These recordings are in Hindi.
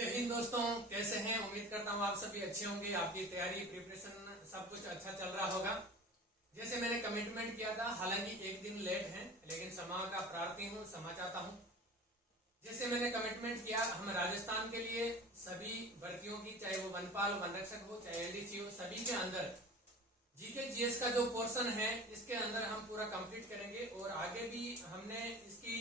जय हिंद दोस्तों, कैसे हैं? उम्मीद करता हूँ आप सभी अच्छे होंगे। आपकी तैयारी प्रिपरेशन सब कुछ अच्छा चल रहा होगा। जैसे मैंने कमिटमेंट किया था, हालांकि एक दिन लेट है लेकिन क्षमा का प्रार्थी हूँ, क्षमा चाहता हूँ। जैसे मैंने कमिटमेंट किया, हम राजस्थान के लिए सभी भर्तियों की, चाहे वो वनपाल वन रक्षक हो चाहे एलडीसी हो, सभी के अंदर जीके जीएस का जो पोर्शन है इसके अंदर हम पूरा कंप्लीट करेंगे। और आगे भी हमने इसकी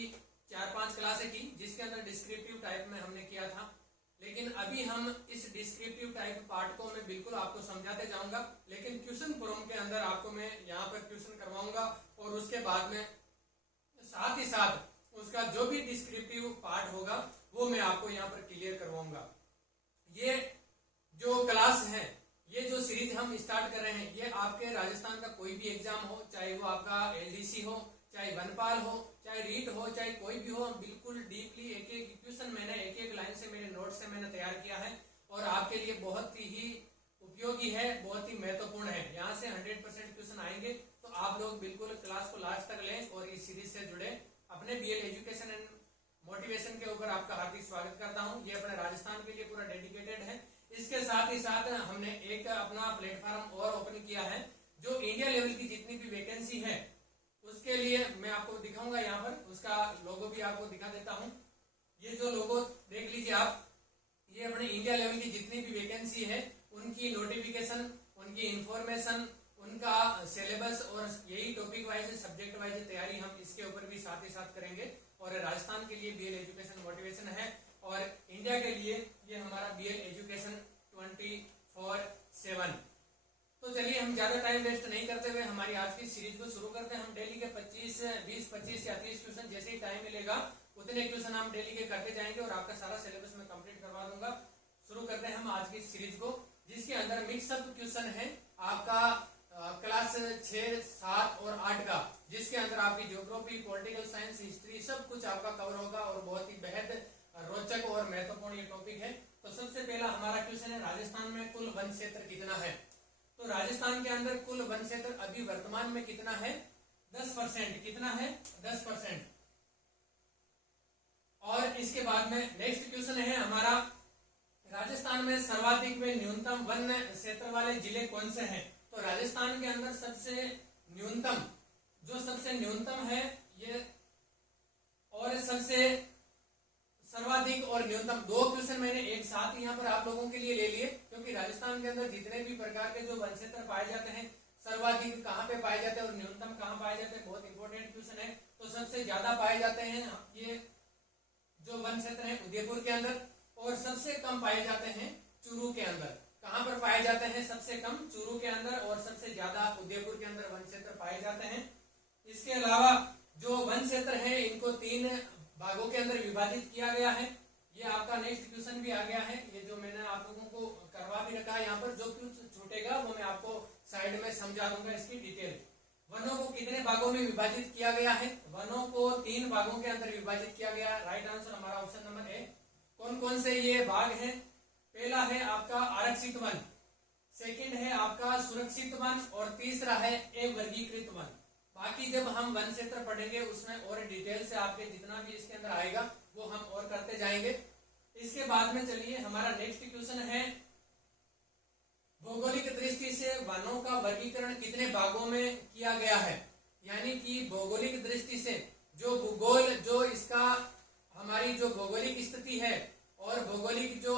4-5 क्लासें की जिसके अंदर डिस्क्रिप्टिव टाइप में हमने किया था, लेकिन अभी हम इस डिस्क्रिप्टिव टाइप पार्ट को मैं बिल्कुल आपको समझाते जाऊंगा। लेकिन क्वेश्चन फॉर्म के अंदर आपको मैं यहाँ पर क्वेश्चन करवाऊंगा और उसके बाद में साथ ही साथ उसका जो भी डिस्क्रिप्टिव पार्ट होगा वो मैं आपको यहाँ पर क्लियर करवाऊंगा। ये जो क्लास है, ये जो सीरीज हम स्टार्ट कर रहे हैं, ये आपके राजस्थान का कोई भी एग्जाम हो, चाहे वो आपका एलडीसी हो, चाहे वनपाल हो, चाहे रीट हो, चाहे कोई भी हो, बिल्कुल डीपली एक एक क्वेश्चन मैंने एक एक लाइन से मेरे नोट से मैंने तैयार किया है और आपके लिए बहुत ही उपयोगी है, बहुत ही महत्वपूर्ण है। यहाँ से 100% क्वेश्चन आएंगे, तो आप लोग बिल्कुल क्लास को लास्ट तक लें और इस सीरीज से जुड़े। अपने बीएल एजुकेशन एंड मोटिवेशन के ऊपर आपका हार्दिक स्वागत करता हूँ। ये अपने राजस्थान के लिए पूरा डेडिकेटेड है। इसके साथ ही साथ हमने एक अपना प्लेटफॉर्म और ओपन किया है, जो इंडिया लेवल की जितनी भी वैकेंसी है उसके लिए मैं आपको दिखाऊंगा। यहाँ पर उसका लोगो भी आपको दिखा देता हूँ। ये जो लोगो देख लीजिए आप, ये अपने इंडिया लेवल की जितनी भी वैकेंसी है उनकी नोटिफिकेशन, उनकी इंफॉर्मेशन, उनका सिलेबस और यही टॉपिक वाइज सब्जेक्ट वाइज तैयारी हम इसके ऊपर भी साथ ही साथ करेंगे। और राजस्थान के लिए बीएल एजुकेशन मोटिवेशन है और इंडिया के लिए ये हमारा बीएल एजुकेशन 24/7। तो चलिए हम ज्यादा टाइम वेस्ट नहीं करते हुए हमारी आज की सीरीज को शुरू करते हैं। हम डेली के 20, 25 या 30 क्वेश्चन जैसे ही टाइम मिलेगा उतने क्वेश्चन हम डेली के करते जाएंगे और आपका सारा सिलेबस में कंप्लीट करवा दूंगा। शुरू करते हैं हम आज की सीरीज को, जिसके अंदर मिक्सअप क्वेश्चन है आपका क्लास 6, 7 और 8 का, जिसके अंदर आपकी ज्योग्राफी, पॉलिटिकल साइंस, हिस्ट्री सब कुछ आपका कवर होगा और बहुत ही बेहद रोचक और महत्वपूर्ण ये टॉपिक है। तो सबसे पहला हमारा क्वेश्चन है, राजस्थान में कुल वन क्षेत्र कितना है? तो राजस्थान के अंदर कुल वन क्षेत्र अभी वर्तमान में कितना है? 10%। कितना है? 10%। और इसके बाद में नेक्स्ट क्वेश्चन है हमारा, राजस्थान में सर्वाधिक में न्यूनतम वन क्षेत्र वाले जिले कौन से हैं? तो राजस्थान के अंदर सबसे न्यूनतम है ये, और सबसे सर्वाधिक और न्यूनतम, दो क्वेश्चन मैंने एक साथ यहाँ पर आप लोगों के लिए ले लिए, क्योंकि राजस्थान के अंदर जितने भी प्रकार के जो वन क्षेत्र पाए जाते हैं, सर्वाधिक कहाँ पे पाए जाते हैं और न्यूनतम कहाँ पाए जाते हैं, बहुत इंपॉर्टेंट क्वेश्चन है। तो सबसे ज्यादा पाए जाते हैं ये जो वन क्षेत्र है उदयपुर के अंदर, और सबसे कम पाए जाते हैं चूरू के अंदर। कहाँ पर पाए जाते हैं? सबसे कम चूरू के अंदर और सबसे ज्यादा उदयपुर के अंदर वन क्षेत्र पाए जाते हैं। इसके अलावा जो वन क्षेत्र है इनको 3 भागों के अंदर विभाजित किया गया है। ये आपका नेक्स्ट क्वेश्चन भी आ गया है, ये जो मैंने आप लोगों को करवा भी रखा है। यहाँ पर जो कुछ छूटेगा वो मैं आपको साइड में समझा दूंगा इसकी डिटेल। वनों को कितने भागों में विभाजित किया गया है? वनों को 3 भागों के अंदर विभाजित किया गया। राइट आंसर हमारा ऑप्शन नंबर ए। कौन कौन से ये भाग हैं? पहला है आपका आरक्षित वन, सेकंड है आपका सुरक्षित वन और तीसरा है अवर्गीकृत वन। बाकी जब हम वन क्षेत्र पढ़ेंगे उसमें और डिटेल से आपके जितना भी इसके अंदर आएगा वो हम और करते जाएंगे। इसके बाद में चलिए हमारा नेक्स्ट क्वेश्चन है, भौगोलिक दृष्टि से वनों का वर्गीकरण कितने भागों में किया गया है? यानी कि भौगोलिक दृष्टि से जो भूगोल, जो इसका हमारी जो भौगोलिक स्थिति है और भौगोलिक जो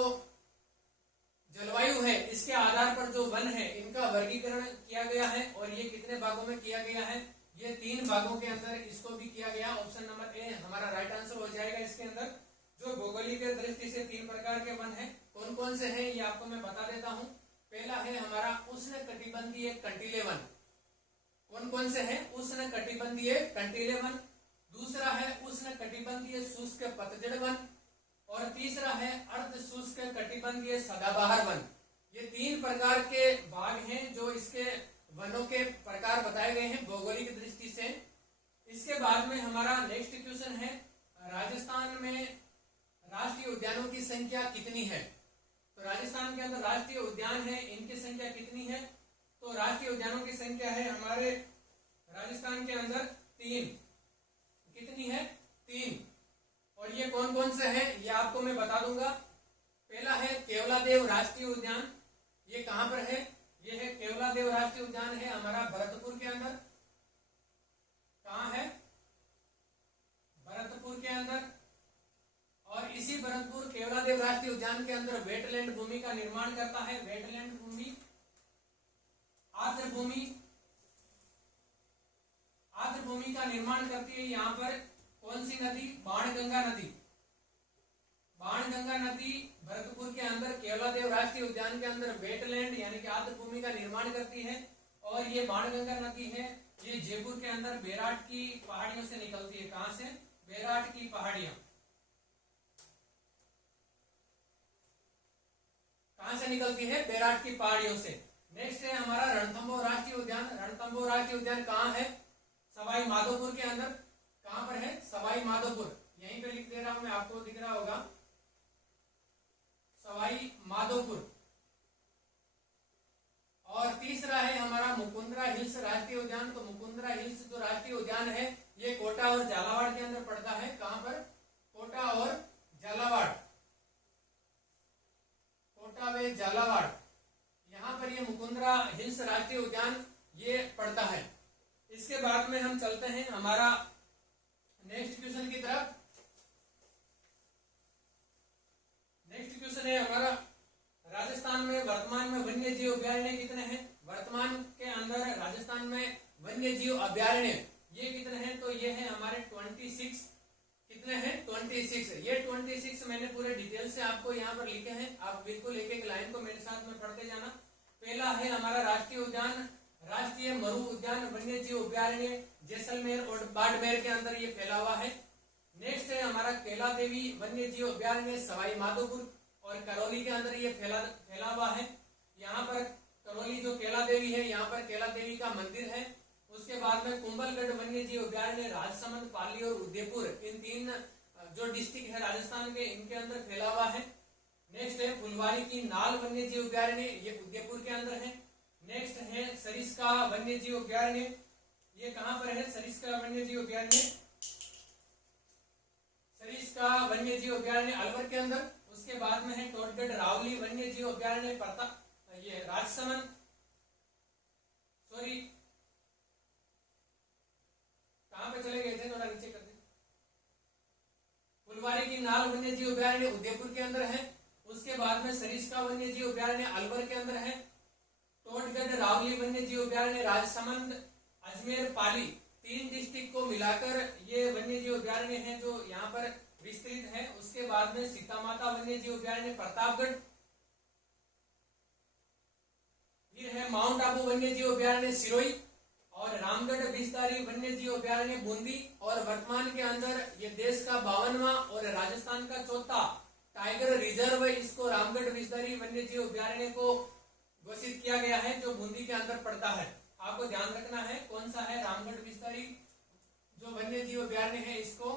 जलवायु है, इसके आधार पर जो वन है इनका वर्गीकरण किया गया है। और ये कितने भागों में किया गया है? ये 3 भागों के अंदर इसको भी किया गया। ऑप्शन नंबर ए हमारा राइट आंसर हो जाएगा। इसके अंदर जो भौगोलिक दृष्टि से 3 प्रकार के वन है, कौन कौन से हैं ये आपको मैं बता देता हूँ। पहला है हमारा उष्ण कटिबंधीय कंटीले वन। कौन कौन से हैं? उष्ण कटिबंधीय कंटीले वन। दूसरा है उष्ण कटिबंधीय शुष्क पतझड़ वन और तीसरा है अर्ध शुष्क कटिबंधीय सदाबहार वन। ये 3 प्रकार के भाग हैं जो इसके वनों के प्रकार बताए गए हैं भौगोलिक दृष्टि से। इसके बाद में हमारा नेक्स्ट क्वेश्चन है, राजस्थान में राष्ट्रीय उद्यानों की संख्या कितनी है? तो राजस्थान के अंदर राष्ट्रीय उद्यान है, इनकी संख्या कितनी है? तो राष्ट्रीय उद्यानों की संख्या है हमारे राजस्थान के अंदर 3। कितनी है? 3। और ये कौन कौन से हैं ये आपको मैं बता दूंगा। पहला है केवलादेव राष्ट्रीय उद्यान। ये कहां पर है? ये है केवलादेव राष्ट्रीय उद्यान है हमारा भरतपुर के अंदर। कहां है? भरतपुर के अंदर। और इसी भरतपुर केवलादेव राष्ट्रीय उद्यान के अंदर वेटलैंड भूमि का निर्माण करता है। वेटलैंड भूमि, आर्द्र भूमि, आर्द्र भूमि का निर्माण करती है यहाँ पर कौन सी नदी? बाणगंगा नदी। बाणगंगा नदी भरतपुर के अंदर केवलादेव राष्ट्रीय उद्यान के अंदर वेटलैंड यानी कि आर्द्र भूमि का निर्माण करती है। और ये बाणगंगा नदी है, ये जयपुर के अंदर बैराट की पहाड़ियों से निकलती है। कहां से? बैराट की पहाड़ियां। कहां से निकलती है? बैराट की पहाड़ियों से। नेक्स्ट है हमारा रणथंभौर राष्ट्रीय उद्यान। रणथंभौर राष्ट्रीय उद्यान कहां है? सवाई माधोपुर के अंदर। कहां पर है? सवाई माधोपुर। यहीं पे लिख दे रहा हूं मैं, आपको दिख रहा होगा, सवाई माधोपुर। और तीसरा है हमारा मुकुंदरा हिल्स राष्ट्रीय उद्यान। तो मुकुंदरा हिल्स जो राष्ट्रीय उद्यान है ये कोटा और झालावाड़ के अंदर पड़ता है। कहां पर? कोटा और झालावाड़। कोटा व झालावाड़, यहां पर ये मुकुंदरा हिल्स राष्ट्रीय उद्यान ये पड़ता है। इसके बाद में हम चलते हैं हमारा नेक्स्ट क्वेश्चन की तरफ। नेक्स्ट क्वेश्चन है हमारा राजस्थान में वर्तमान में वन्य जीव अभ्यारण्य कितने हैं? वर्तमान के अंदर राजस्थान में वन्य जीव अभ्यारण्य ये कितने हैं? तो ये है हमारे 26। कितने हैं? 26। ये 26 मैंने पूरे डिटेल से आपको यहाँ पर लिखे हैं। आप बिल्कुल एक एक लाइन को मेरे साथ में पढ़ते जाना। पहला है हमारा राष्ट्रीय उद्यान राष्ट्रीय मरु उद्यान वन्य जीव अभ्यारण्य जैसलमेर और बाड़मेर के अंदर ये फैला हुआ है। नेक्स्ट है हमारा कैला देवी वन्य जीव अभ्यारण्य सवाई माधोपुर और करौली के अंदर ये फैला हुआ है। यहाँ पर करौली जो कैला देवी है, यहाँ पर कैला देवी का मंदिर है। उसके बाद में कुंभलगढ़ वन्य जीव अभ्यारण्य राजसमंद, पाली और उदयपुर, इन 3 जो डिस्ट्रिक्ट है राजस्थान के, इनके अंदर फैला हुआ है। नेक्स्ट है फुलवारी की नाल वन्य जीव अभ्यारण्य, ये उदयपुर के अंदर है। नेक्स्ट है सरिस्का वन्य जीव अभ्यारण्य, ये कहां पर है? सरिस्का वन्य जीव अभ्यारण्य, सरिस्का वन्य जीव अभ्यारण्य अलवर के अंदर। उसके बाद में है टोटगढ़ रावली वन्य जीव अभ्यारण्य ये राजसमंद, सॉरी कहां पे चले गए थे, थोड़ा नीचे करते। फुलवारी की नाल वन्य जीव अभ्यारण्य उदयपुर के अंदर है। उसके बाद में सरिस्का वन्य जीव अभ्यारण्य अलवर के अंदर है। टोटगढ़ रावली वन्य जीव अभ्यारण्य राजसमंद, अजमेर, पाली, 3 डिस्ट्रिक्ट को मिलाकर ये वन्य जीव अभ्यारण्य है जो यहाँ पर विस्तृत है। उसके बाद में सीतामाता वन्य जीव अभ्यारण्य प्रतापगढ़, फिर है माउंट आबू वन्य जीव अभ्यारण्य सिरोही और रामगढ़ विस्तारी वन्य जीव अभ्यारण्य बूंदी। और वर्तमान के अंदर ये देश का 52वां और राजस्थान का 4था टाइगर रिजर्व, इसको रामगढ़ विस्तारी वन्य जीव अभ्यारण्य को घोषित किया गया है जो बूंदी के अंदर पड़ता है। आपको ध्यान रखना है कौन सा है रामगढ़ विस्तारी जो वन्य जीव अभ्यारण्य है, इसको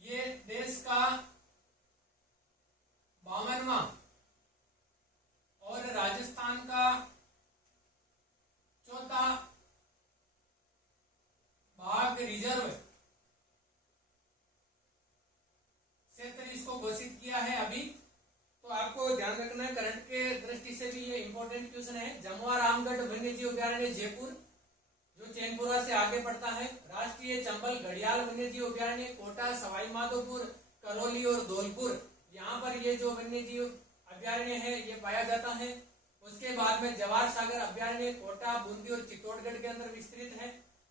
ये देश का 52वां और राजस्थान का 4था बाघ रिजर्व क्षेत्र इसको घोषित किया है अभी। तो आपको ध्यान रखना है, करंट के दृष्टि से भी ये इंपॉर्टेंट क्वेश्चन है। जमुआ रामगढ़ वन्य जीव अभ्यारण्य जयपुर जो चैनपुरा से आगे पड़ता है। राष्ट्रीय चंबल घड़ियाल वन्य जीव अभ्यारण्य कोटा, सवाई माधोपुर, करौली और धौलपुर, यहाँ पर ये जो वन्य जीव अभ्यारण्य है ये पाया जाता है। उसके बाद में जवाहर सागर अभ्यारण्य कोटा, बूंदी और चित्तौड़गढ़ के अंदर विस्तृत है।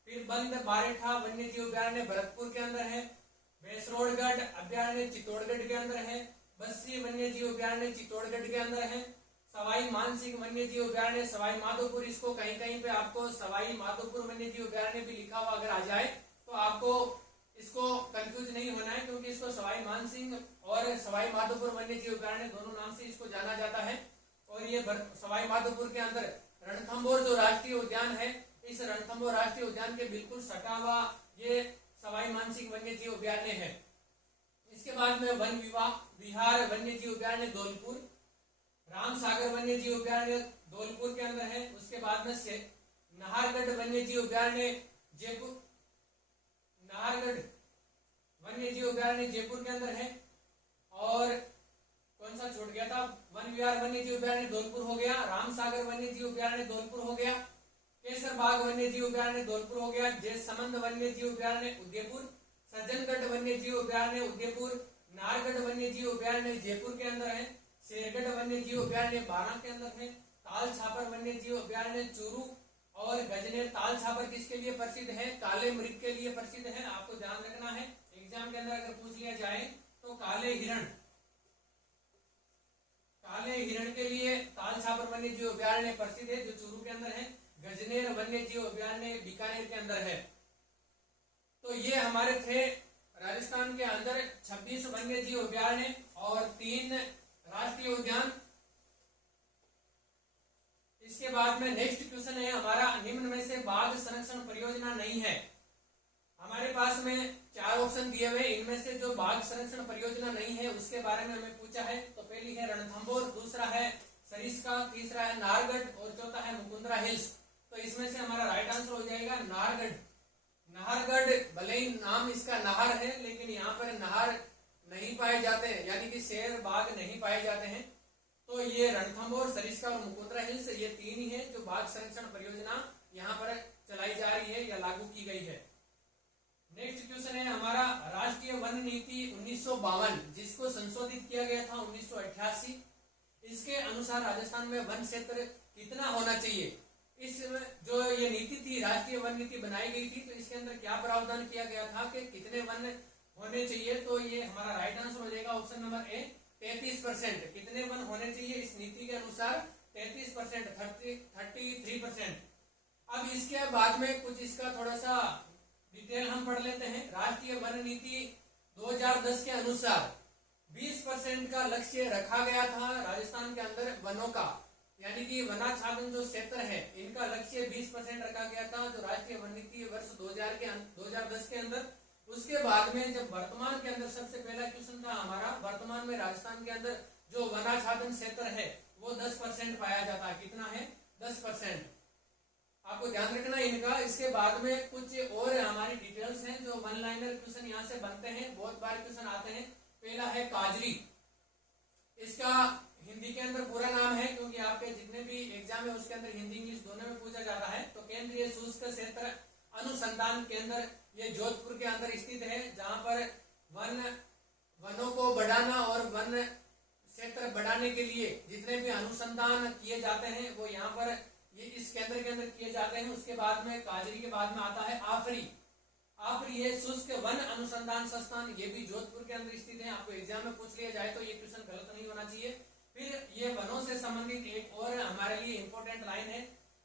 फिर बंद बारेठा वन्य जीव अभ्यारण्य भरतपुर के अंदर है। भैंसरोडगढ़ अभ्यारण्य चित्तौड़गढ़ के अंदर है। बस्सी वन्य जीव अभ्यारण्य चित्तौड़गढ़ के अंदर है। सवाई मानसिंह वन्य जीव अभ्यारण्य सवाई माधोपुर, इसको कहीं कहीं पे आपको सवाई माधोपुर वन्य जीव अभ्यारण्य भी लिखा हुआ अगर आ जाए तो आपको इसको कंफ्यूज नहीं होना है, क्योंकि इसको सवाई मानसिंह और सवाई माधोपुर वन्य जीव अभ्यारण्य दोनों नाम से इसको जाना जाता है। और ये सवाई माधोपुर के अंदर रणथंभौर जो राष्ट्रीय उद्यान है, इस रणथंभौर राष्ट्रीय उद्यान के बिल्कुल सटा हुआ ये सवाई मानसिंह वन्य जीव अभ्यारण्य है। इसके बाद में वन विहार वन्य जीव अभ्यारण्य धौलपुर, राम सागर वन्य जीव अभ्यारण्य धौलपुर के अंदर है। उसके बाद में से नाहरगढ़ वन्य जीव अभ्यारण्य जयपुर, नाहरगढ़ वन्य जीव अभ्यारण्य जयपुर के अंदर है। और कौन सा छूट गया था। वन विहार वन्य जीव अभ्यारण्य धौलपुर हो गया, रामसागर वन्य जीव अभ्यारण्य धौलपुर हो गया, केसर बाग वन्य जीव अभ्यारण्य धौलपुर हो गया, जयसमंद वन्य जीव अभ्यारण्य उदयपुर, सज्जनगढ़ वन्य जीव अभ्यारण्य उदयपुर, नारगढ़ वन्य जीव अभ्यारण्य जयपुर के अंदर है, शेरगढ़ वन्य जीव अभ्यारण्य बारां के अंदर है, ताल छापर वन्य जीव अभ्यारण्य चूरू और गजनेर। ताल छापर किसके लिए प्रसिद्ध है? काले मृग के लिए प्रसिद्ध है। आपको ध्यान रखना है, एग्जाम के अंदर अगर पूछ लिया जाए तो काले हिरण के लिए ताल छापर वन्य जीव अभ्यारण्य प्रसिद्ध है, जो चूरू के अंदर है। गजनेर वन्य जीव अभ्यारण्य बीकानेर के अंदर है। तो ये हमारे थे राजस्थान के अंदर 26 वन्य जीव अभ्यारण्य और 3 राष्ट्रीय उद्यान। इसके बाद में नेक्स्ट क्वेश्चन है हमारा, निम्न में से बाघ संरक्षण परियोजना नहीं है। हमारे पास में 4 ऑप्शन दिए हुए, इनमें से जो बाघ संरक्षण परियोजना नहीं है उसके बारे में हमें पूछा है। तो पहली है रणथंभौर, दूसरा है सरिस्का, तीसरा है नाहरगढ़ और चौथा है मुकुंदरा हिल्स। तो इसमें से हमारा राइट आंसर हो जाएगा नाहरगढ़। नाहरगढ़ भले ही नाम इसका नाहर है, लेकिन यहाँ पर नाहर नहीं पाए जाते हैं, यानी कि शेर बाघ नहीं पाए जाते हैं। तो ये रणथंभौर, सरिस्का और मुकुंदरा हिल्स, ये 3 ही है जो बाघ संरक्षण परियोजना यहाँ पर चलाई जा रही है या लागू की गई है। नेक्स्ट क्वेश्चन है हमारा, राष्ट्रीय वन नीति 1952 जिसको संशोधित किया गया था 1988, इसके अनुसार राजस्थान में वन क्षेत्र कितना होना चाहिए? इस जो ये नीति थी, राष्ट्रीय वन नीति बनाई गई थी, तो इसके अंदर क्या प्रावधान किया गया था कि कितने वन होने चाहिए? तो ये हमारा राइट आंसर हो जाएगा ऑप्शन नंबर ए, 33%। कितने वन होने चाहिए इस नीति के अनुसार? 33%, 33%। अब इसके बाद में कुछ इसका थोड़ा सा डिटेल हम पढ़ लेते हैं। राष्ट्रीय वन नीति 2010 के अनुसार 20% का लक्ष्य रखा गया था राजस्थान के अंदर वनों का, यानी कि वनाच्छादन जो क्षेत्र है इनका लक्ष्य 20% रखा गया था, जो राष्ट्रीय वन नीति वर्ष 2010 के अंदर। उसके बाद में जब वर्तमान के अंदर, सबसे पहला क्वेश्चन था हमारा, वर्तमान में राजस्थान के अंदर जो वनाच्छादन क्षेत्र है वो 10% पाया जाता है। कितना है? 10%। आपको ध्यान रखना इनका। इसके बाद में कुछ और हमारी डिटेल्स हैं जो वन लाइनर क्वेश्चन यहाँ से बनते हैं, बहुत बार क्वेश्चन आते हैं। पहला है काजरी, इसका हिंदी के अंदर पूरा नाम है, क्योंकि आपके जितने भी एग्जाम है उसके अंदर हिंदी इंग्लिश दोनों में पूछा जाता है। तो केंद्रीय शुष्क क्षेत्र अनुसंधान केंद्र, ये जोधपुर के अंदर स्थित है, जहाँ पर वनों को बढ़ाना और वन क्षेत्र बढ़ाने के लिए जितने भी अनुसंधान किए जाते हैं वो यहाँ पर ये इस केंद्र के अंदर किए जाते हैं। उसके बाद में काजरी के बाद में आता है आफरी। ये शुष्क वन अनुसंधान संस्थान, ये भी जोधपुर के अंदर स्थित है। आपको एग्जाम में पूछ लिया जाए तो ये क्वेश्चन गलत नहीं होना चाहिए। फिर ये वनों से संबंधित एक और हमारे लिए इंपॉर्टेंट लाइन है,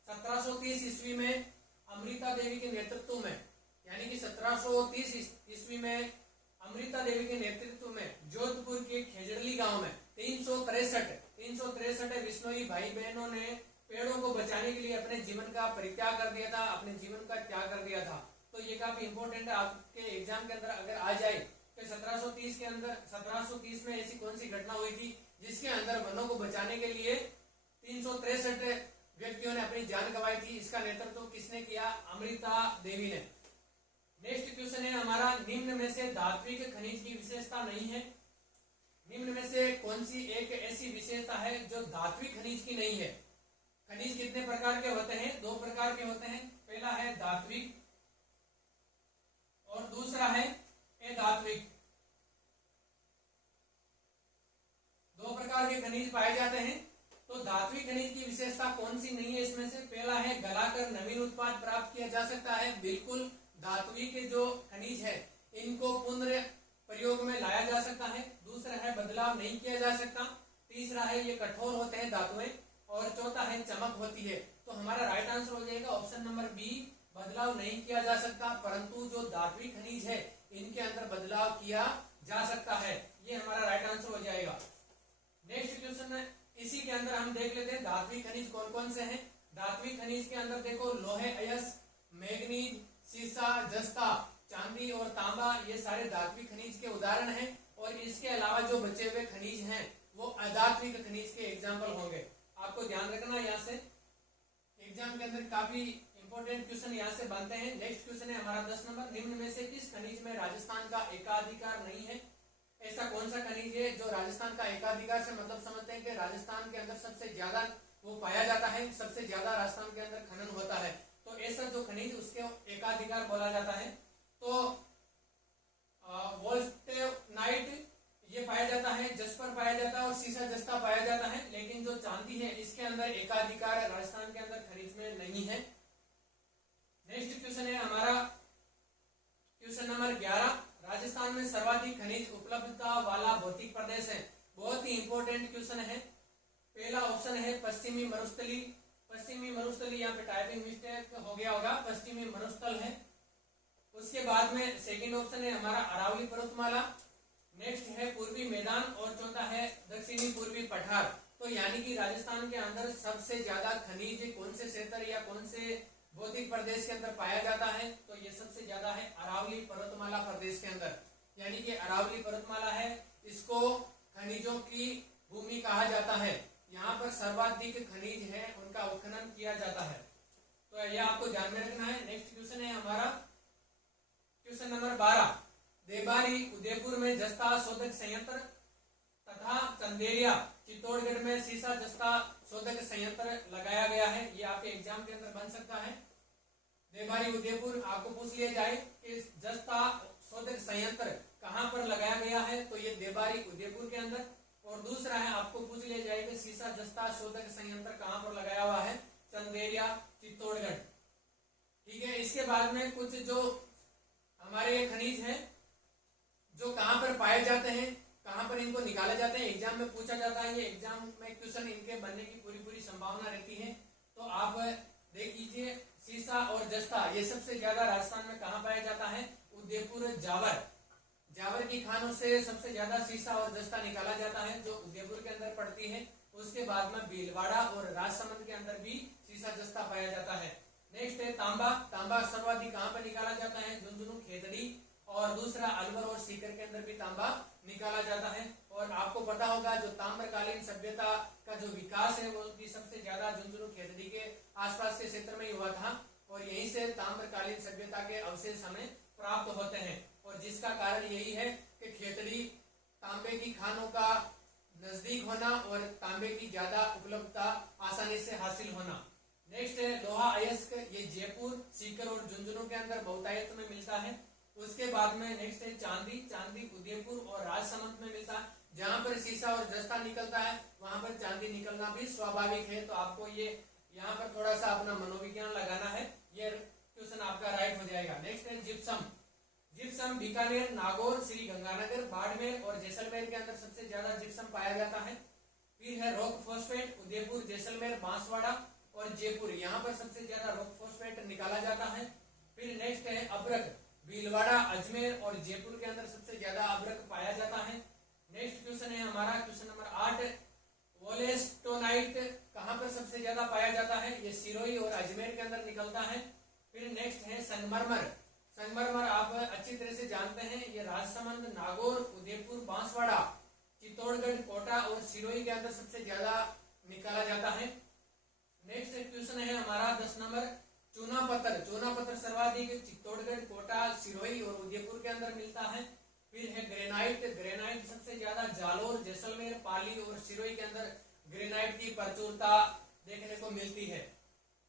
1730 ईस्वी में अमृता देवी के नेतृत्व में, यानी कि 1730 ईस्वी में अमृता देवी के नेतृत्व में जोधपुर के खेजड़ली गांव में 363 विश्नोई भाई बहनों ने पेड़ों को बचाने के लिए अपने जीवन का परित्याग कर दिया था, अपने जीवन का त्याग कर दिया था। तो ये काफी इंपॉर्टेंट है, आपके एग्जाम के अंदर अगर आ जाए कि 1730 में ऐसी कौन सी घटना हुई थी जिसके अंदर वनों को बचाने के लिए 363 व्यक्तियों ने अपनी जान गंवाई थी। इसका नेतृत्व किसने किया? अमृता देवी ने। नेक्स्ट क्वेश्चन है हमारा, निम्न में से धात्विक खनिज की विशेषता नहीं है। निम्न में से कौन सी एक ऐसी विशेषता है जो धात्विक खनिज की नहीं है? खनिज कितने प्रकार के होते हैं? 2 प्रकार के होते हैं। पहला है धात्विक और दूसरा है अधात्विक। 2 प्रकार के खनिज पाए जाते हैं। तो धात्विक खनिज की विशेषता कौन सी नहीं है इसमें से? पहला है गलाकर नवीन उत्पाद प्राप्त किया जा सकता है। बिल्कुल धात्विक जो खनिज है इनको पुनः प्रयोग में लाया जा सकता है। दूसरा है बदलाव नहीं किया जा सकता। तीसरा है ये कठोर होते हैं धातुएं, और चौथा है चमक होती है। तो हमारा राइट आंसर हो जाएगा ऑप्शन नंबर बी, बदलाव नहीं किया जा सकता, परंतु जो धात्विक खनिज है इनके अंदर बदलाव किया जा सकता है। ये हमारा राइट आंसर हो जाएगा। नेक्स्ट क्वेश्चन है, इसी के अंदर हम देख लेते हैं धात्विक खनिज कौन कौन से हैं। धात्विक खनिज के अंदर देखो, लोहे अयस्क, मैग्नीज, सीसा, जस्ता, चांदी और तांबा, ये सारे धात्विक खनिज के उदाहरण हैं। और इसके अलावा जो बचे हुए खनिज हैं वो अधात्विक खनिज के एग्जाम्पल होंगे। आपको ध्यान रखना, यहाँ से एग्जाम के अंदर काफी इंपॉर्टेंट क्वेश्चन यहाँ से बनते हैं। नेक्स्ट क्वेश्चन है हमारा 10 नंबर, निम्न में से किस खनिज में राजस्थान का एकाधिकार नहीं है? ऐसा कौन सा खनिज है जो राजस्थान का एकाधिकार से मतलब समझते हैं कि राजस्थान के अंदर सबसे ज्यादा वो पाया जाता है, सबसे ज्यादा राजस्थान के अंदर खनन होता है, तो ऐसा जो खनिज उसके एकाधिकार बोला जाता है। तो वोल्स्टेनाइट ये पाया जाता है, जस्पर पाया जाता है और सीसा जस्ता पाया जाता है, लेकिन जो चांदी है इसके अंदर एकाधिकार राजस्थान के अंदर खनिज में नहीं है। नेक्स्ट क्वेश्चन है हमारा क्वेश्चन नंबर 11, राजस्थान में सर्वाधिक खनिज उपलब्धता वाला भौतिक प्रदेश है। बहुत ही इंपॉर्टेंट क्वेश्चन है। पहला ऑप्शन है पश्चिमी मरुस्थली, पश्चिमी मरुस्थली, यहाँ पे टाइपिंग मिस्टेक हो गया होगा, पश्चिमी मरुस्थल है। उसके बाद में सेकंड ऑप्शन है हमारा अरावली पर्वतमाला, नेक्स्ट है पूर्वी मैदान और चौथा है दक्षिणी पूर्वी पठार। तो यानी कि राजस्थान के अंदर सबसे ज्यादा खनिज कौन से क्षेत्र या कौन से भौतिक प्रदेश के अंदर पाया जाता है, तो ये सबसे ज्यादा है अरावली पर्वतमाला प्रदेश के अंदर। यानी कि अरावली पर्वतमाला है, इसको खनिजों की भूमि कहा जाता है। यहाँ पर सर्वाधिक खनिज है उनका उत्खनन किया जाता है, तो यह आपको ध्यान में रखना है। नेक्स्ट क्वेश्चन है हमारा क्वेश्चन नंबर 12, देबारी उदयपुर में जस्ता शोधक संयंत्र तथा चंदेरिया चित्तौड़गढ़ में सीसा जस्ता शोधक संयंत्र लगाया गया है। ये आपके एग्जाम के अंदर बन सकता है। देबारी उदयपुर आपको पूछ लिया जाए कि जस्ता शोधक संयंत्र कहाँ पर लगाया गया है, तो ये देबारी उदयपुर के अंदर। और दूसरा है आपको पूछ लिया जाए कि सीसा जस्ता शोधक संयंत्र कहाँ पर लगाया हुआ है, चंदेरिया चित्तौड़गढ़। ठीक है, इसके बाद में कुछ जो हमारे खनिज हैं जो कहाँ पर पाए जाते हैं, कहाँ पर इनको निकाले जाते हैं, एग्जाम में पूछा जाता है। ये एग्जाम में क्वेश्चन इनके बनने की पूरी संभावना रहती है। तो आप देख लीजिए, सीसा और जस्ता ये सबसे ज्यादा राजस्थान में कहाँ पाया जाता है, उदयपुर जावर, जावर की खानों से सबसे ज्यादा सीसा और जस्ता निकाला जाता है जो उदयपुर के अंदर पड़ती है। उसके बाद में भीलवाड़ा और राजसमंद के अंदर भी सीसा जस्ता पाया जाता है। नेक्स्ट है तांबा, तांबा सर्वाधिक कहाँ पर निकाला जाता है, झुंझुनू खेतड़ी और दूसरा अलवर और सीकर के अंदर भी तांबा निकाला जाता है। और आपको पता होगा जो ताम्रकालीन सभ्यता का जो विकास है वो भी सबसे ज्यादा झुंझुनू खेतड़ी के आसपास के क्षेत्र में ही हुआ था और यहीं से ताम्रकालीन सभ्यता के अवशेष हमें प्राप्त होते हैं। और जिसका कारण यही है कि खेतड़ी तांबे की खानों का नजदीक होना और तांबे की ज्यादा उपलब्धता आसानी से हासिल होना। नेक्स्ट है लोहा अयस्क, ये जयपुर, सीकर और झुंझुनू के अंदर बहुतायत में मिलता है। उसके बाद में नेक्स्ट है चांदी, चांदी उदयपुर और राजसमंद में मिलता है। जहां पर सीसा और जस्ता निकलता है वहां पर चांदी निकलना भी स्वाभाविक है। तो आपको ये यहाँ पर थोड़ा सा अपना मनोविज्ञान लगाना है, ये क्वेश्चन आपका राइट हो जाएगा। नेक्स्ट है जिप्सम, जिप्सम बीकानेर, नागौर, श्री गंगानगर, बाड़मेर और जैसलमेर के अंदर सबसे ज्यादा जिप्सम पाया जाता है। फिर है रॉक फॉस्फेट, उदयपुर, जैसलमेर, बांसवाड़ा और जयपुर, यहाँ पर सबसे ज्यादा रॉक फॉस्फेट निकाला जाता है। फिर नेक्स्ट है अब्रक, भीलवाड़ा, अजमेर और जयपुर के अंदर सबसे ज्यादा अब्रक पाया जाता है। नेक्स्ट क्वेश्चन है हमारा क्वेश्चन नंबर 8, वोलेस्टोनाइट कहाँ पर सबसे ज्यादा पाया जाता है, ये सिरोही और अजमेर के अंदर निकलता है। फिर नेक्स्ट है संगमरमर, संगमरमर आप अच्छी तरह से जानते हैं, ये राजसमंद, नागौर, उदयपुर, बांसवाड़ा, चित्तौड़गढ़, कोटा और सिरोही के अंदर सबसे ज्यादा निकाला जाता है। नेक्स्ट क्वेश्चन है हमारा 10 नंबर, चूना पत्थर, चूना पत्थर सर्वाधिक चित्तौड़गढ़, कोटा, सिरोही और उदयपुर के अंदर मिलता है। फिर है ग्रेनाइट, ग्रेनाइट सबसे ज्यादा जालोर, जैसलमेर, पाली और सिरोही के अंदर ग्रेनाइट की प्रचुरता देखने को मिलती है।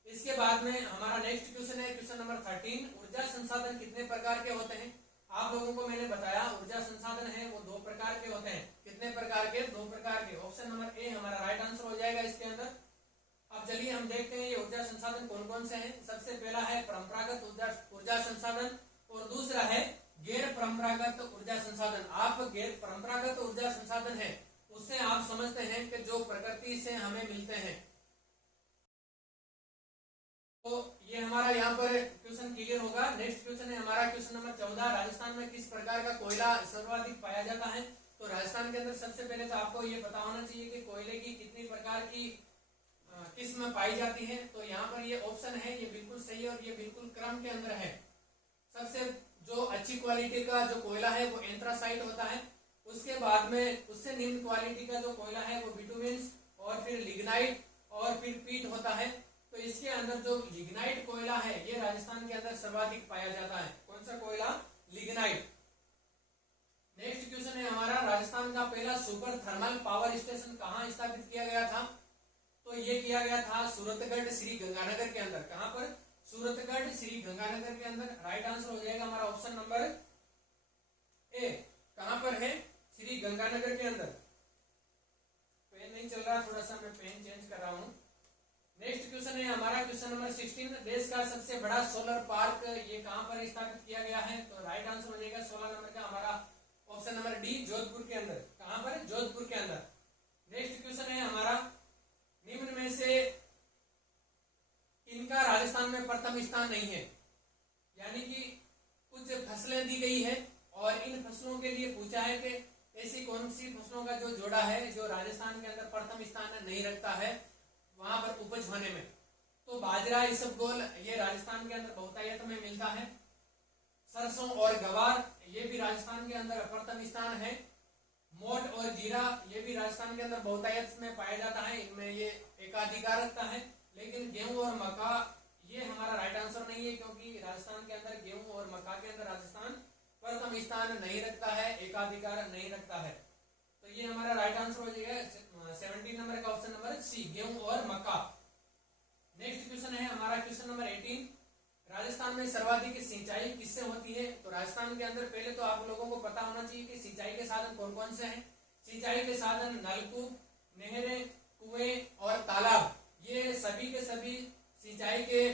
इसके बाद में हमारा नेक्स्ट क्वेश्चन है क्वेश्चन नंबर 13, ऊर्जा संसाधन कितने प्रकार के होते हैं। आप लोगों को मैंने बताया ऊर्जा संसाधन है वो 2 प्रकार के होते हैं। कितने प्रकार के, 2 प्रकार के। ऑप्शन नंबर ए हमारा राइट आंसर हो जाएगा इसके अंदर। अब चलिए हम देखते हैं ये ऊर्जा संसाधन कौन कौन से हैं। सबसे पहला है परंपरागत ऊर्जा संसाधन और दूसरा है गैर परंपरागत ऊर्जा संसाधन। आप गैर परंपरागत ऊर्जा संसाधन है उससे आप समझते हैं कि जो प्रकृति से हमें मिलते हैं। तो ये हमारा यहाँ पर क्वेश्चन क्लियर होगा। नेक्स्ट क्वेश्चन है हमारा क्वेश्चन नंबर 14, राजस्थान में किस प्रकार का कोयला सर्वाधिक पाया जाता है। तो राजस्थान के अंदर सबसे पहले तो आपको ये पता होना चाहिए कि कोयले की कितनी प्रकार की किस्म पाई जाती है। तो यहाँ पर ये ऑप्शन है ये बिल्कुल सही है और ये बिल्कुल क्रम के अंदर है। सबसे जो अच्छी क्वालिटी का जो कोयला है वो एंथ्रासाइट होता है। उसके बाद में उससे निम्न क्वालिटी का जो कोयला है वो बिटुमेन्स और फिर लिग्नाइट और फिर पीट होता है। तो इसके अंदर जो लिग्नाइट कोयला है ये राजस्थान के अंदर सर्वाधिक पाया जाता है। कौन सा कोयला, लिग्नाइट। नेक्स्ट क्वेश्चन है हमारा, राजस्थान का पहला सुपर थर्मल पावर स्टेशन कहाँ स्थापित किया गया था? तो ये किया गया था सूरतगढ़ श्री गंगानगर के अंदर। कहां पर? सूरतगढ़ श्री गंगानगर के अंदर। राइट आंसर हो जाएगा हमारा ऑप्शन नंबर ए। कहां पर है? श्री गंगानगर के अंदर। पेन नहीं चल रहा, थोड़ा सा मैं पेन चेंज कर रहा हूं। नेक्स्ट क्वेश्चन है हमारा क्वेश्चन नंबर 16, देश का सबसे बड़ा सोलर पार्क ये कहां पर स्थापित किया गया है? तो राइट आंसर हो जाएगा 16 नंबर का हमारा ऑप्शन नंबर डी, जोधपुर के अंदर। कहां पर? जोधपुर के अंदर। नेक्स्ट क्वेश्चन है हमारा, निम्न में से इनका राजस्थान में प्रथम स्थान नहीं है। यानी कि कुछ फसलें दी गई है और इन फसलों के लिए पूछा है कि ऐसी कौन सी फसलों का जो जोड़ा है जो राजस्थान के अंदर प्रथम स्थान नहीं रखता है वहां पर उपज होने में। तो बाजरा, इसबगोल ये राजस्थान के अंदर बहुतायत में मिलता है। सरसों और गवार ये भी राजस्थान के अंदर प्रथम स्थान है। मोट और जीरा ये भी राजस्थान के अंदर बहुतायत में पाया जाता है, इनमें ये एकाधिकार रखता है। लेकिन गेहूं और मक्का ये हमारा राइट आंसर नहीं है, क्योंकि राजस्थान के अंदर गेहूं और मक्का के अंदर राजस्थान प्रथम स्थान नहीं रखता है, एकाधिकार नहीं रखता है। तो ये हमारा राइट आंसर हो जाएगा 17 नंबर का ऑप्शन नंबर सी, गेहूं और मक्का। नेक्स्ट क्वेश्चन है हमारा क्वेश्चन नंबर 18, राजस्थान में सर्वाधिक सिंचाई किससे होती है? तो राजस्थान के अंदर पहले तो आप लोगों को पता होना चाहिए कि सिंचाई के साधन कौन कौन से हैं। सिंचाई के साधन नलकूप, नहरें, कुएं और तालाब, ये सभी के सभी सिंचाई के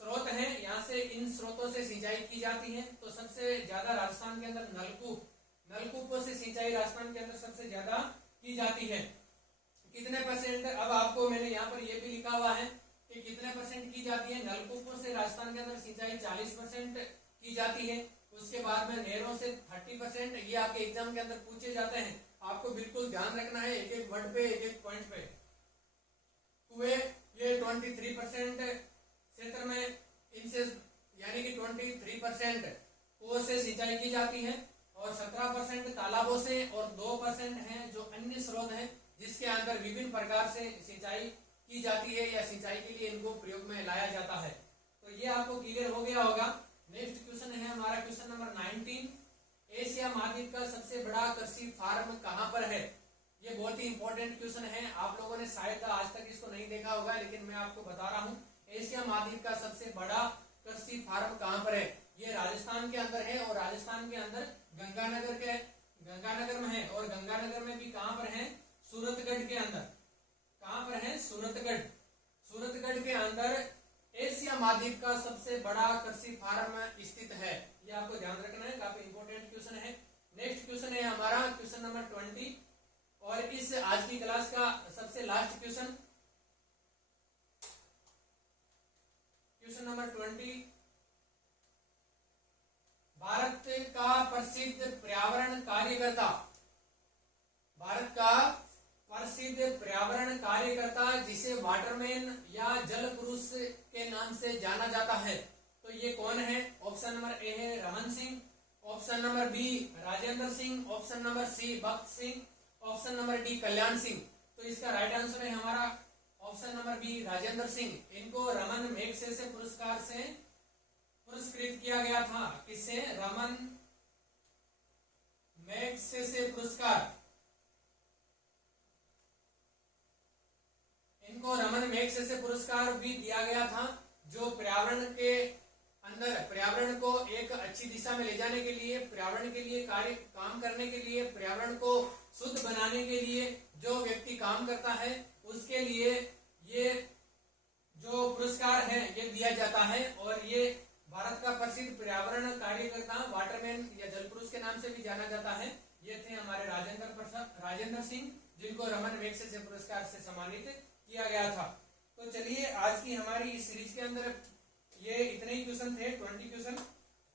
स्रोत हैं। यहाँ से इन स्रोतों से सिंचाई की जाती है। तो सबसे ज्यादा राजस्थान के अंदर नलकूपों से सिंचाई राजस्थान के अंदर सबसे ज्यादा की जाती है। कितने परसेंट? अब आपको मैंने यहाँ पर ये भी लिखा हुआ है कि कितने परसेंट की जाती है। नलकूपों से राजस्थान के अंदर सिंचाई 40% की जाती है। उसके बाद में नहरों से 30%। ये आपके एग्जाम के अंदर पूछे जाते हैं, आपको बिल्कुल ध्यान रखना है एक एक वर्ड पे, एक एक पॉइंट पे। कुएं ये 23% क्षेत्र में इनसे यानी कि 23% कुओं से सिंचाई की जाती है और 17% तालाबों से और 2% हैं जो अन्य स्रोत हैं जिसके अंदर विभिन्न प्रकार से सिंचाई की जाती है या सिंचाई के लिए इनको प्रयोग में लाया जाता है। तो ये आपको क्लियर हो गया होगा। नेक्स्ट क्वेश्चन है हमारा क्वेश्चन नंबर 19, एशिया महाद्वीप का सबसे बड़ा कृषि फार्म कहां पर है? ये बहुत ही इंपॉर्टेंट क्वेश्चन है, आप लोगों ने शायद आज तक इसको नहीं देखा होगा, लेकिन मैं आपको बता रहा हूँ एशिया महाद्वीप का सबसे बड़ा कृषि फार्म कहां पर है? ये राजस्थान के अंदर है और राजस्थान के अंदर गंगानगर में है। और गंगानगर में भी कहां पर है? सूरतगढ़ के अंदर। कहां पर है? सूरतगढ़ के अंदर एशिया महाद्वीप का सबसे बड़ा कृषि फार्म स्थित है। ये आपको ध्यान रखना है, काफी इंपॉर्टेंट क्वेश्चन है। नेक्स्ट क्वेश्चन है हमारा क्वेश्चन नंबर 20 और इस आज की क्लास का सबसे लास्ट क्वेश्चन नंबर 20, भारत का प्रसिद्ध पर्यावरण कार्यकर्ता जिसे वाटरमैन या जल पुरुष के नाम से जाना जाता है, तो ये कौन है? ऑप्शन नंबर ए है Raman Singh, option number B Rajendra Singh, option number C Bhakt Singh, option number D Kalyan Singh. तो इसका राइट आंसर है हमारा option number B Rajendra Singh. इनको रमन मैगसेसे पुरस्कार से पुरस्कृत किया गया था। किससे? रमन मैगसेसे पुरस्कार। इनको रमन मैगसेसे पुरस्कार भी दिया गया था, जो पर्यावरण को एक अच्छी दिशा में ले जाने के लिए, पर्यावरण के लिए काम करने के लिए, पर्यावरण को शुद्ध बनाने के लिए जो व्यक्ति काम करता है उसके लिए ये जो पुरस्कार है ये दिया जाता है। और ये भारत का प्रसिद्ध पर्यावरण कार्यकर्ता वाटरमैन या जल पुरुष के नाम से भी जाना जाता है। ये थे हमारे राजेंद्र सिंह, जिनको रमन मैगसेसे पुरस्कार से सम्मानित किया गया था। तो चलिए आज की हमारी इस सीरीज के अंदर ये इतने ही क्वेश्चन थे, 20 क्वेश्चन।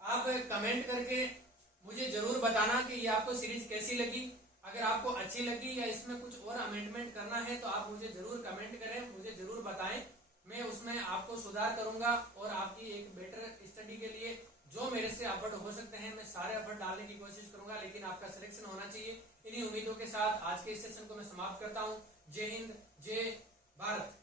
आप कमेंट करके मुझे जरूर बताना कि ये आपको सीरीज कैसी लगी। अगर आपको अच्छी लगी या इसमें कुछ और अमेंडमेंट करना है तो आप मुझे जरूर कमेंट करें, मुझे जरूर बताएं। मैं उसमें आपको सुधार करूंगा और आपकी एक बेटर स्टडी के लिए जो मेरे से एफर्ट हो सकते हैं मैं सारे एफर्ट डालने की कोशिश करूंगा, लेकिन आपका सिलेक्शन होना चाहिए। इन्हीं उम्मीदों के साथ आज के इस सेशन को मैं समाप्त करता हूँ। जय हिंद, जय भारत।